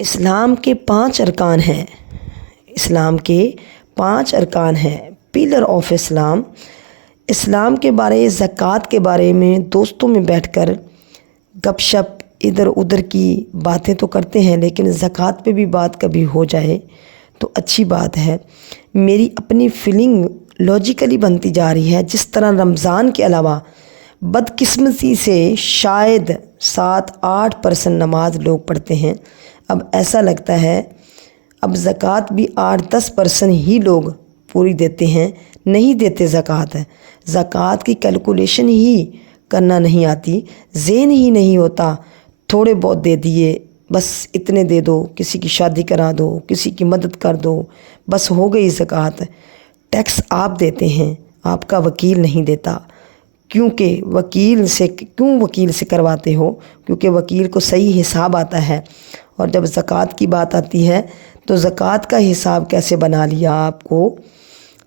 اسلام کے 5 ارکان ہیں۔ اسلام کے 5 ارکان ہیں، پلر آف اسلام۔ اسلام کے بارے، زکوٰۃ کے بارے میں دوستوں میں بیٹھ کر گپ شپ ادھر ادھر کی باتیں تو کرتے ہیں، لیکن زکوٰۃ پہ بھی بات کبھی ہو جائے تو اچھی بات ہے۔ میری اپنی فیلنگ لاجیکلی بنتی جا رہی ہے، جس طرح رمضان کے علاوہ بدقسمتی سے شاید 7-8% نماز لوگ پڑھتے ہیں، اب ایسا لگتا ہے اب زکوٰۃ بھی 8-10% ہی لوگ پوری دیتے ہیں، نہیں دیتے زکوٰۃ۔ زکوٰۃ کی کیلکولیشن ہی کرنا نہیں آتی، ذہن ہی نہیں ہوتا، تھوڑے بہت دے دیے، بس اتنے دے دو، کسی کی شادی کرا دو، کسی کی مدد کر دو، بس ہو گئی زکوٰۃ۔ ٹیکس آپ دیتے ہیں، آپ کا وکیل نہیں دیتا، کیوں وکیل سے کرواتے ہو؟ کیونکہ وکیل کو صحیح حساب آتا ہے، اور جب زکوٰۃ کی بات آتی ہے تو زکوٰۃ کا حساب کیسے بنا لیا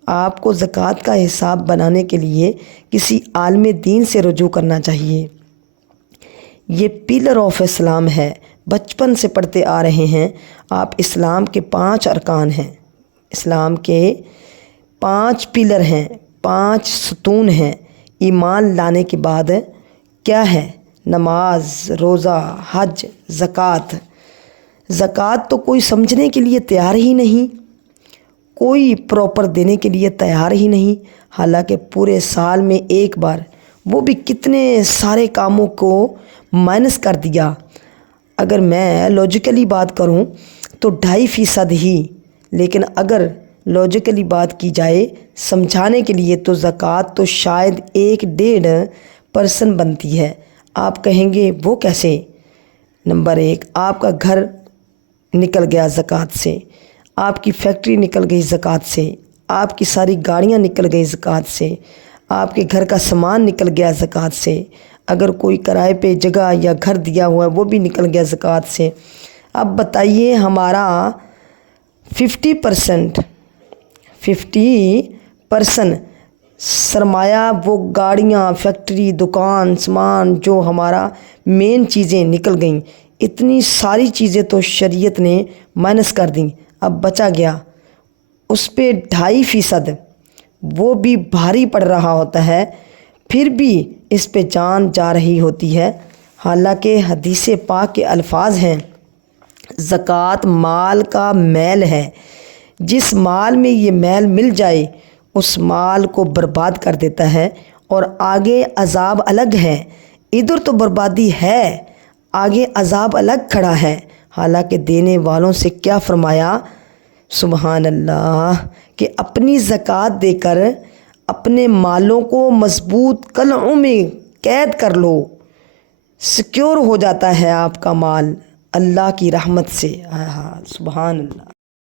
آپ کو زکوٰۃ کا حساب بنانے کے لیے کسی عالم دین سے رجوع کرنا چاہیے۔ یہ پلر آف اسلام ہے، بچپن سے پڑھتے آ رہے ہیں آپ۔ اسلام کے 5 ارکان ہیں، اسلام کے 5 پلر ہیں، 5 ستون ہیں۔ ایمان لانے کے بعد کیا ہے؟ نماز، روزہ، حج، زکوٰۃ۔ زکوٰۃ تو کوئی سمجھنے کے لیے تیار ہی نہیں، کوئی پراپر دینے کے لیے تیار ہی نہیں، حالانکہ پورے سال میں ایک بار، وہ بھی کتنے سارے کاموں کو مائنس کر دیا۔ اگر میں لاجیکلی بات کروں تو 2.5% ہی، لیکن اگر لاجیکلی بات کی جائے سمجھانے کے لیے تو زکوٰۃ تو شاید 1-1.5% بنتی ہے۔ آپ کہیں گے وہ کیسے؟ نمبر 1، آپ کا گھر نکل گیا زکوٰۃ سے، آپ کی فیکٹری نکل گئی زکوٰۃ سے، آپ کی ساری گاڑیاں نکل گئی زکوٰۃ سے، آپ کے گھر کا سامان نکل گیا زکوٰۃ سے، اگر کوئی کرائے پہ جگہ یا گھر دیا ہوا ہے وہ بھی نکل گیا زکوٰۃ سے۔ اب بتائیے ہمارا 50% سرمایہ، وہ گاڑیاں، فیکٹری، دکان، سامان، جو ہمارا مین چیزیں نکل گئیں، اتنی ساری چیزیں تو شریعت نے مائنس کر دیں۔ اب بچا گیا اس پہ 2.5%، وہ بھی بھاری پڑ رہا ہوتا ہے، پھر بھی اس پہ جان جا رہی ہوتی ہے۔ حالانکہ حدیث پاک کے الفاظ ہیں، زکوٰۃ مال کا میل ہے، جس مال میں یہ میل مل جائے اس مال کو برباد کر دیتا ہے، اور آگے عذاب الگ ہے۔ ادھر تو بربادی ہے، آگے عذاب الگ کھڑا ہے۔ حالانکہ دینے والوں سے کیا فرمایا؟ سبحان اللہ، کہ اپنی زکوٰۃ دے کر اپنے مالوں کو مضبوط قلعوں میں قید کر لو، سیکیور ہو جاتا ہے آپ کا مال اللہ کی رحمت سے۔ سبحان اللہ۔